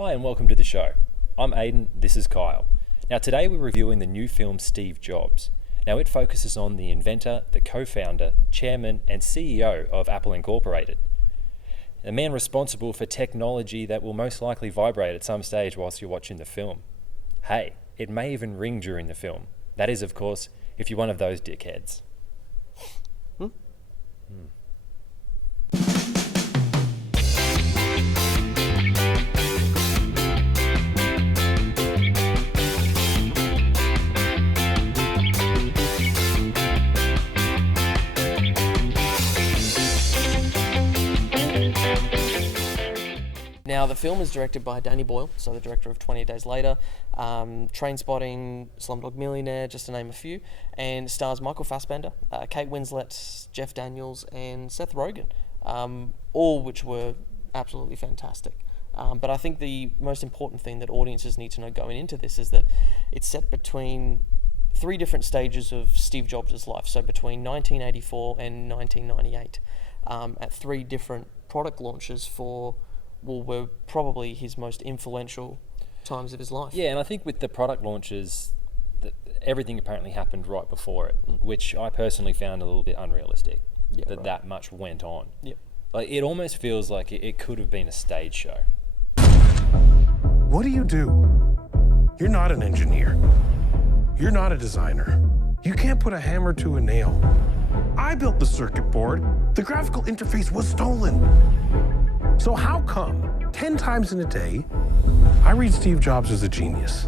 Hi and welcome to the show. I'm Aidan, this is Kyle. Now today we're reviewing the new film Steve Jobs. Now it focuses on the inventor, the co-founder, chairman and CEO of Apple Incorporated. A man responsible for technology that will most likely vibrate at some stage whilst you're watching the film. Hey, it may even ring during the film. That is, of course, if you're one of those dickheads. Now, the film is directed by Danny Boyle, so the director of 28 Days Later, Trainspotting, Slumdog Millionaire, just to name a few, and stars Michael Fassbender, Kate Winslet, Jeff Daniels, and Seth Rogen, all which were absolutely fantastic. But I think the most important thing that audiences need to know going into this is that it's set between three different stages of Steve Jobs' life, so between 1984 and 1998, at three different product launches were probably his most influential times of his life. Yeah, and I think with the product launches, everything apparently happened right before it, which I personally found a little bit unrealistic, that much went on. Yep. Like, it almost feels like it could have been a stage show. What do? You're not an engineer. You're not a designer. You can't put a hammer to a nail. I built the circuit board. The graphical interface was stolen. So how come 10 times in a day, I read Steve Jobs as a genius?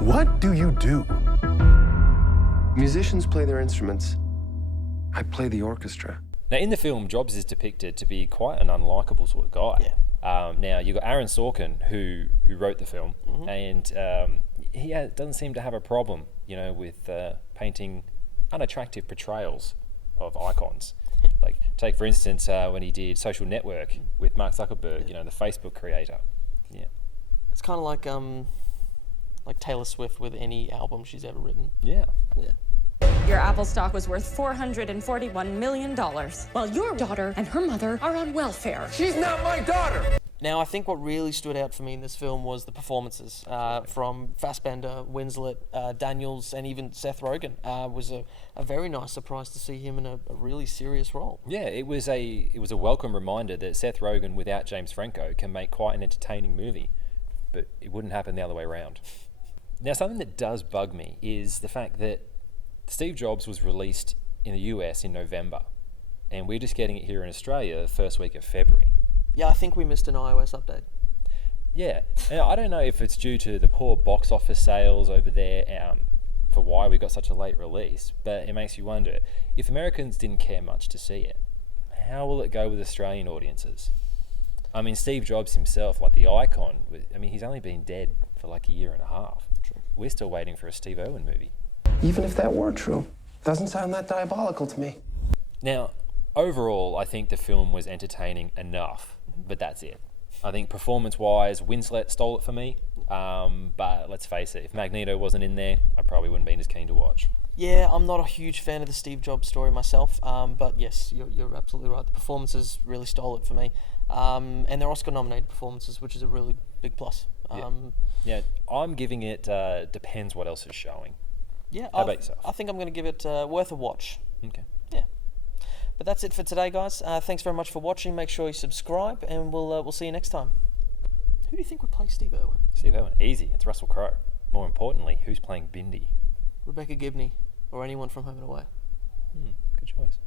What do you do? Musicians play their instruments. I play the orchestra. Now, in the film, Jobs is depicted to be quite an unlikable sort of guy. Yeah. Now, you've got Aaron Sorkin, who wrote the film, and he doesn't seem to have a problem, with painting unattractive portrayals of icons. Like, take, for instance, when he did Social Network with Mark Zuckerberg, the Facebook creator. Yeah. It's kind of like Taylor Swift with any album she's ever written. Yeah. Yeah. Your Apple stock was worth $441 million, while your daughter and her mother are on welfare. She's not my daughter! Now, I think what really stood out for me in this film was the performances from Fassbender, Winslet, Daniels, and even Seth Rogen. Was a very nice surprise to see him in a really serious role. Yeah, it was a welcome reminder that Seth Rogen without James Franco can make quite an entertaining movie, but it wouldn't happen the other way around. Now, something that does bug me is the fact that Steve Jobs was released in the US in November, and we're just getting it here in Australia the first week of February. Yeah, I think we missed an iOS update. Yeah, and I don't know if it's due to the poor box office sales over there for why we got such a late release, but it makes you wonder, if Americans didn't care much to see it, how will it go with Australian audiences? I mean, Steve Jobs himself, like the icon, he's only been dead for like a year and a half. True. We're still waiting for a Steve Irwin movie. Even if that were true, doesn't sound that diabolical to me. Now, overall, I think the film was entertaining enough, but that's it. I think performance-wise, Winslet stole it for me, but let's face it, if Magneto wasn't in there, I probably wouldn't been as keen to watch. Yeah, I'm not a huge fan of the Steve Jobs story myself, but yes, you're absolutely right. The performances really stole it for me, and they're Oscar-nominated performances, which is a really big plus. Yeah, I'm giving it depends what else is showing. Yeah, How about yourself? I think I'm going to give it worth a watch. Okay. Yeah. But that's it for today, guys. Thanks very much for watching. Make sure you subscribe, and we'll see you next time. Who do you think would play Steve Irwin? Steve Irwin, easy. It's Russell Crowe. More importantly, who's playing Bindi? Rebecca Gibney, or anyone from Home and Away? Good choice.